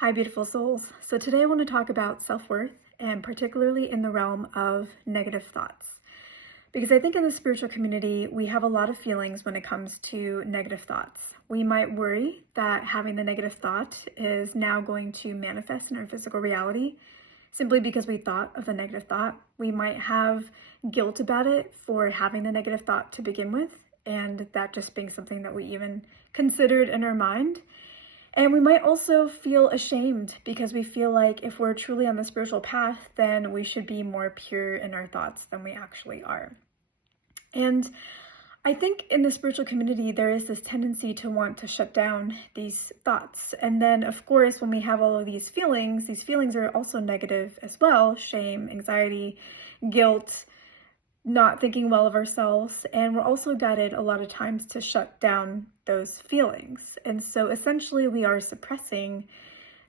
Hi, beautiful souls. So today I want to talk about self-worth and particularly in the realm of negative thoughts. Because I think in the spiritual community, we have a lot of feelings when it comes to negative thoughts. We might worry that having the negative thought is now going to manifest in our physical reality simply because we thought of the negative thought. We might have guilt about it for having the negative thought to begin with, and that just being something that we even considered in our mind. And we might also feel ashamed because we feel like if we're truly on the spiritual path, then we should be more pure in our thoughts than we actually are. And I think in the spiritual community, there is this tendency to want to shut down these thoughts. And then, of course, when we have all of these feelings are also negative as well: shame, anxiety, guilt, not thinking well of ourselves, and we're also guided a lot of times to shut down those feelings. And so essentially we are suppressing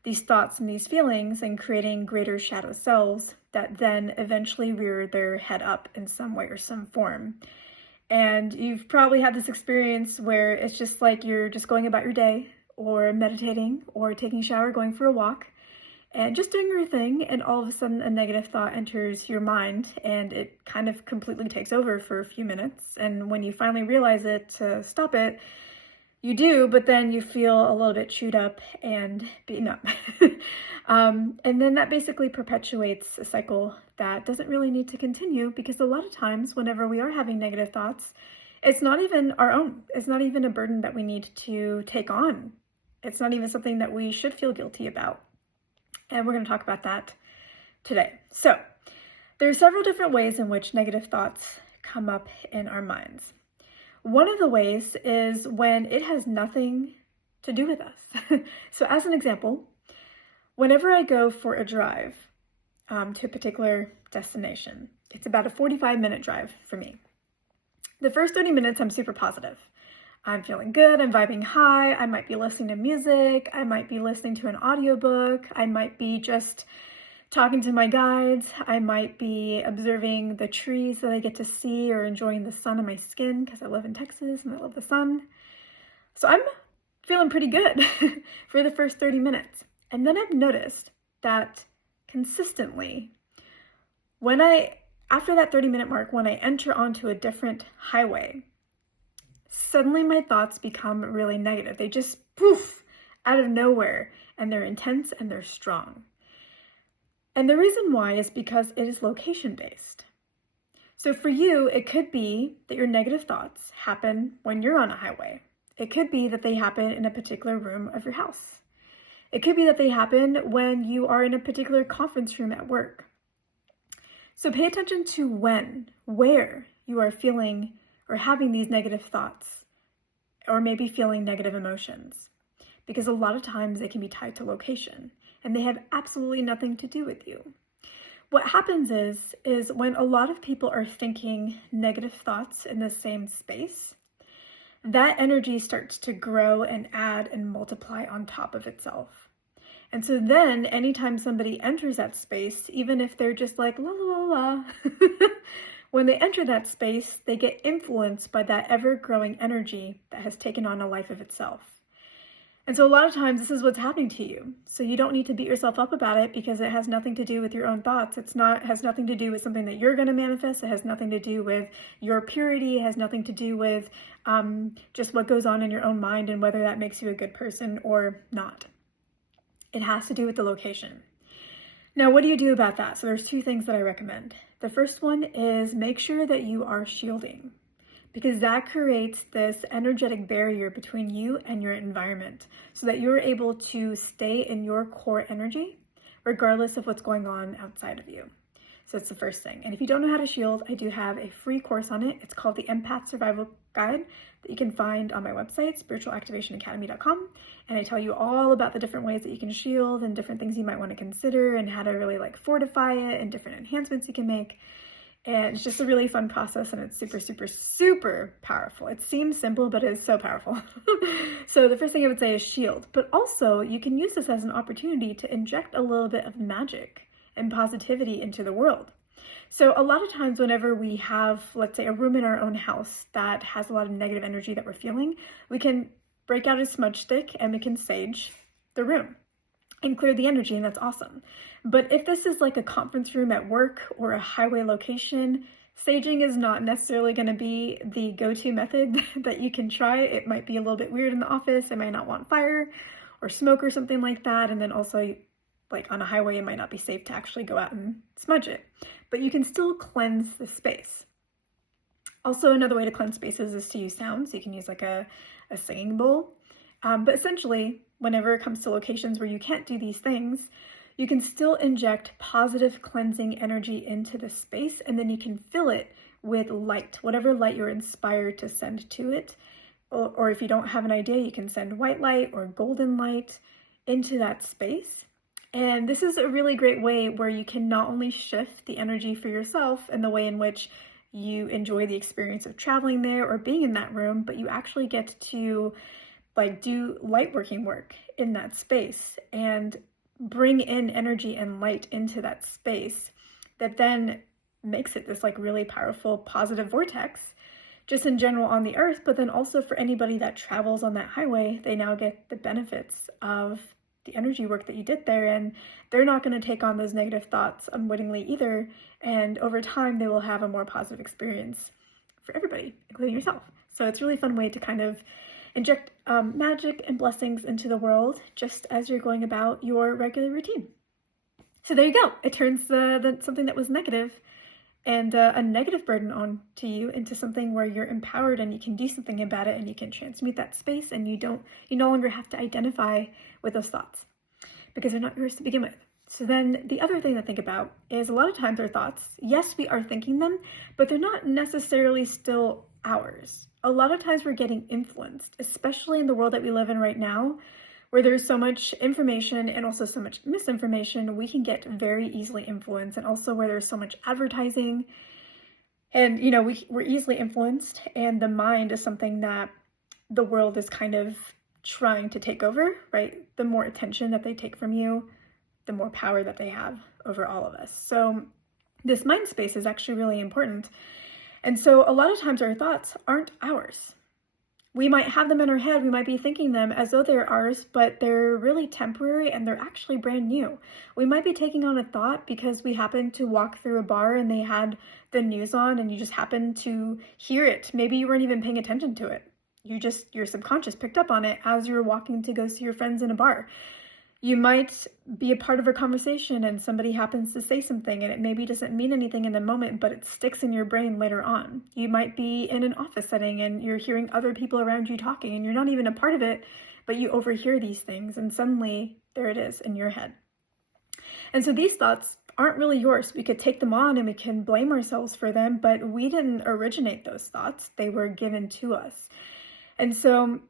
these thoughts and these feelings and creating greater shadow selves that then eventually rear their head up in some way or some form. And you've probably had this experience where it's just like you're just going about your day or meditating or taking a shower, going for a walk, and just doing your thing, and all of a sudden a negative thought enters your mind and it kind of completely takes over for a few minutes. And when you finally realize it to stop it, you do, but then you feel a little bit chewed up and beaten up. And then that basically perpetuates a cycle that doesn't really need to continue, because a lot of times whenever we are having negative thoughts, it's not even our own. It's not even a burden that we need to take on. It's not even something that we should feel guilty about. And we're going to talk about that today. So there are several different ways in which negative thoughts come up in our minds. One of the ways is when it has nothing to do with us. So as an example, whenever I go for a drive to a particular destination, it's about a 45-minute drive for me. The first 30 minutes, I'm super positive. I'm feeling good, I'm vibing high, I might be listening to music, I might be listening to an audiobook, I might be just talking to my guides, I might be observing the trees that I get to see or enjoying the sun on my skin because I live in Texas and I love the sun. So I'm feeling pretty good for the first 30 minutes. And then I've noticed that consistently, after that 30-minute mark, when I enter onto a different highway, suddenly my thoughts become really negative. They just poof out of nowhere, and they're intense and they're strong. And the reason why is because it is location based. So for you, it could be that your negative thoughts happen when you're on a highway. It could be that they happen in a particular room of your house. It could be that they happen when you are in a particular conference room at work. So pay attention to where you are feeling or having these negative thoughts, or maybe feeling negative emotions, because a lot of times they can be tied to location and they have absolutely nothing to do with you. What happens is when a lot of people are thinking negative thoughts in the same space, that energy starts to grow and add and multiply on top of itself. And so then anytime somebody enters that space, even if they're just like la la la la, when they enter that space, they get influenced by that ever-growing energy that has taken on a life of itself. And so a lot of times this is what's happening to you. So you don't need to beat yourself up about it, because it has nothing to do with your own thoughts. It has nothing to do with something that you're going to manifest. It has nothing to do with your purity. It has nothing to do with just what goes on in your own mind and whether that makes you a good person or not. It has to do with the location. Now, what do you do about that? So there's two things that I recommend. The first one is make sure that you are shielding, because that creates this energetic barrier between you and your environment so that you're able to stay in your core energy regardless of what's going on outside of you. So that's the first thing. And if you don't know how to shield, I do have a free course on it. It's called the Empath Survival Guide that you can find on my website, spiritualactivationacademy.com. And I tell you all about the different ways that you can shield and different things you might want to consider and how to really fortify it and different enhancements you can make. And it's just a really fun process, and it's super, super, super powerful. It seems simple, but it is so powerful. So the first thing I would say is shield, but also you can use this as an opportunity to inject a little bit of magic and positivity into the world. So a lot of times whenever we have, let's say, a room in our own house that has a lot of negative energy that we're feeling, we can break out a smudge stick and we can sage the room. and clear the energy, and that's awesome. But if this is like a conference room at work or a highway location, saging is not necessarily going to be the go-to method that you can try. It might be a little bit weird in the office. It might not want fire or smoke or something like that. And then also, like on a highway, it might not be safe to actually go out and smudge it. But you can still cleanse the space. Also, another way to cleanse spaces is to use sound. So you can use like a singing bowl. But essentially, whenever it comes to locations where you can't do these things, you can still inject positive cleansing energy into the space, and then you can fill it with light, whatever light you're inspired to send to it. Or if you don't have an idea, you can send white light or golden light into that space. And this is a really great way where you can not only shift the energy for yourself and the way in which you enjoy the experience of traveling there or being in that room, but you actually get to like do light working work in that space and bring in energy and light into that space that then makes it this like really powerful positive vortex just in general on the earth, but then also for anybody that travels on that highway, they now get the benefits of the energy work that you did there, and they're not going to take on those negative thoughts unwittingly either, and over time they will have a more positive experience for everybody, including yourself. So it's a really fun way to kind of inject magic and blessings into the world just as you're going about your regular routine. So there you go. It turns something that was negative and a negative burden onto you into something where you're empowered and you can do something about it, and you can transmute that space, and you no longer have to identify with those thoughts because they're not yours to begin with. So then the other thing to think about is a lot of times our thoughts, yes, we are thinking them, but they're not necessarily still ours. A lot of times we're getting influenced, especially in the world that we live in right now, where there's so much information and also so much misinformation. We can get very easily influenced, and also where there's so much advertising, and we're easily influenced, and the mind is something that the world is kind of trying to take over, right? The more attention that they take from you, the more power that they have over all of us. So this mind space is actually really important. And so a lot of times our thoughts aren't ours. We might have them in our head, we might be thinking them as though they're ours, but they're really temporary and they're actually brand new. We might be taking on a thought because we happened to walk through a bar and they had the news on and you just happened to hear it. Maybe you weren't even paying attention to it. Your subconscious picked up on it as you were walking to go see your friends in a bar. You might be a part of a conversation and somebody happens to say something and it maybe doesn't mean anything in the moment, but it sticks in your brain later on. You might be in an office setting and you're hearing other people around you talking and you're not even a part of it, but you overhear these things and suddenly there it is in your head. And so these thoughts aren't really yours. We could take them on and we can blame ourselves for them, but we didn't originate those thoughts. They were given to us. And so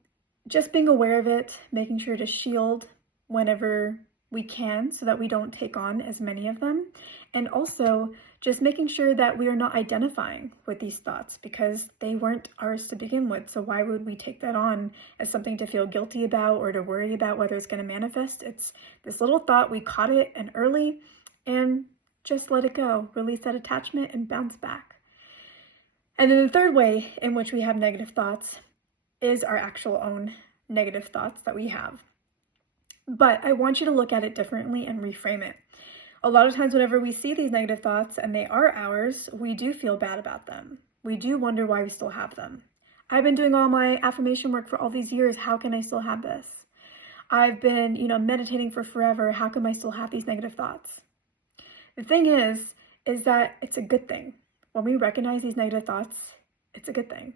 just being aware of it, making sure to shield whenever we can so that we don't take on as many of them, and also just making sure that we are not identifying with these thoughts because they weren't ours to begin with. So why would we take that on as something to feel guilty about or to worry about whether it's going to manifest? It's this little thought, we caught it and early, and just let it go, release that attachment and bounce back. And then the third way in which we have negative thoughts is our actual own negative thoughts that we have. But I want you to look at it differently and reframe it. A lot of times whenever we see these negative thoughts and they are ours, we do feel bad about them. We do wonder why we still have them. I've been doing all my affirmation work for all these years. How can I still have this? I've been, meditating for forever. How come I still have these negative thoughts? The thing is that it's a good thing. When we recognize these negative thoughts, it's a good thing.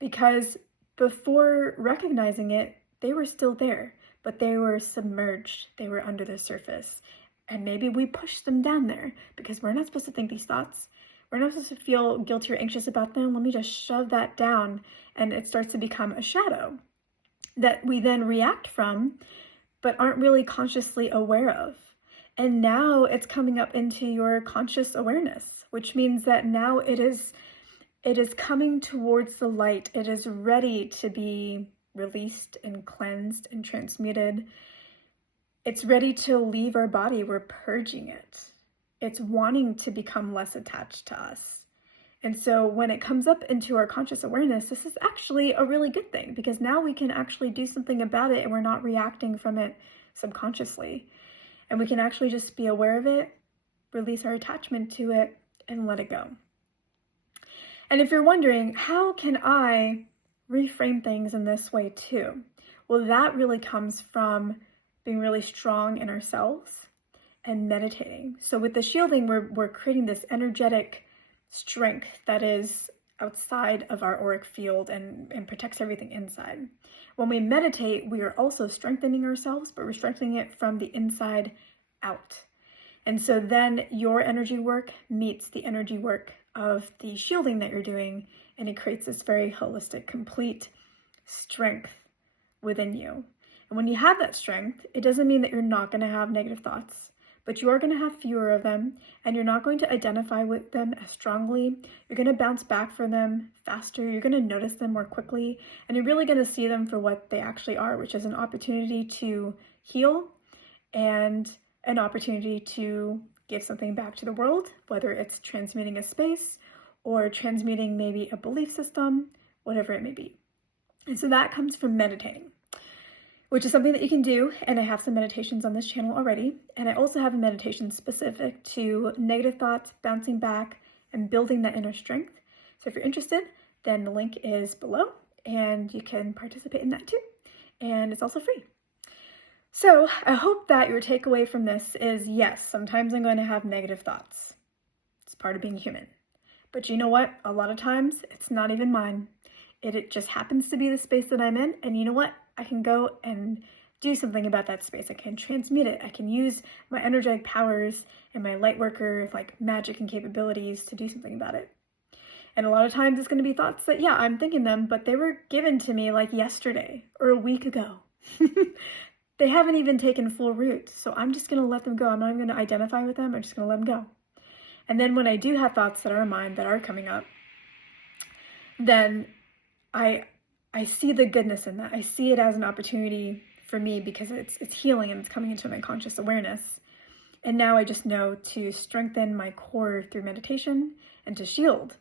Because before recognizing it, they were still there. But they were submerged, they were under the surface. And maybe we pushed them down there because we're not supposed to think these thoughts. We're not supposed to feel guilty or anxious about them. Let me just shove that down, and it starts to become a shadow that we then react from, but aren't really consciously aware of. And now it's coming up into your conscious awareness, which means that now it is coming towards the light. It is ready to be released and cleansed and transmuted. It's ready to leave our body. We're purging it. It's wanting to become less attached to us. And so when it comes up into our conscious awareness, this is actually a really good thing because now we can actually do something about it and we're not reacting from it subconsciously. And we can actually just be aware of it, release our attachment to it, and let it go. And if you're wondering, how can I reframe things in this way too? Well, that really comes from being really strong in ourselves and meditating. So with the shielding, we're creating this energetic strength that is outside of our auric field and protects everything inside. When we meditate, we are also strengthening ourselves, but we're strengthening it from the inside out. And so then your energy work meets the energy work of the shielding that you're doing, and it creates this very holistic, complete strength within you. And when you have that strength, it doesn't mean that you're not going to have negative thoughts, but you are going to have fewer of them, and you're not going to identify with them as strongly. You're going to bounce back from them faster. You're going to notice them more quickly, and you're really going to see them for what they actually are, which is an opportunity to heal and an opportunity to give something back to the world, whether it's transmuting a space or transmuting maybe a belief system, whatever it may be. And so that comes from meditating, which is something that you can do. And I have some meditations on this channel already. And I also have a meditation specific to negative thoughts, bouncing back, and building that inner strength. So if you're interested, then the link is below and you can participate in that too. And it's also free. So I hope that your takeaway from this is, yes, sometimes I'm going to have negative thoughts. It's part of being human. But you know what? A lot of times it's not even mine. It just happens to be the space that I'm in. And you know what? I can go and do something about that space. I can transmute it. I can use my energetic powers and my Lightworker like magic and capabilities to do something about it. And a lot of times it's going to be thoughts that, yeah, I'm thinking them, but they were given to me like yesterday or a week ago. They haven't even taken full root, so I'm just going to let them go. I'm not even going to identify with them. I'm just going to let them go. And then when I do have thoughts that are mine, that are coming up, then I see the goodness in that. I see it as an opportunity for me because it's healing and it's coming into my conscious awareness. And now I just know to strengthen my core through meditation and to shield.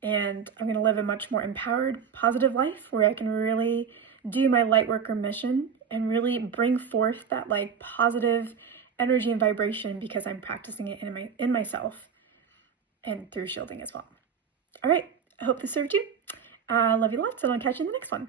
And I'm going to live a much more empowered, positive life where I can really do my Lightworker mission and really bring forth that like positive energy and vibration because I'm practicing it in myself and through shielding as well. All right, I hope this served you. Love you lots, and I'll catch you in the next one.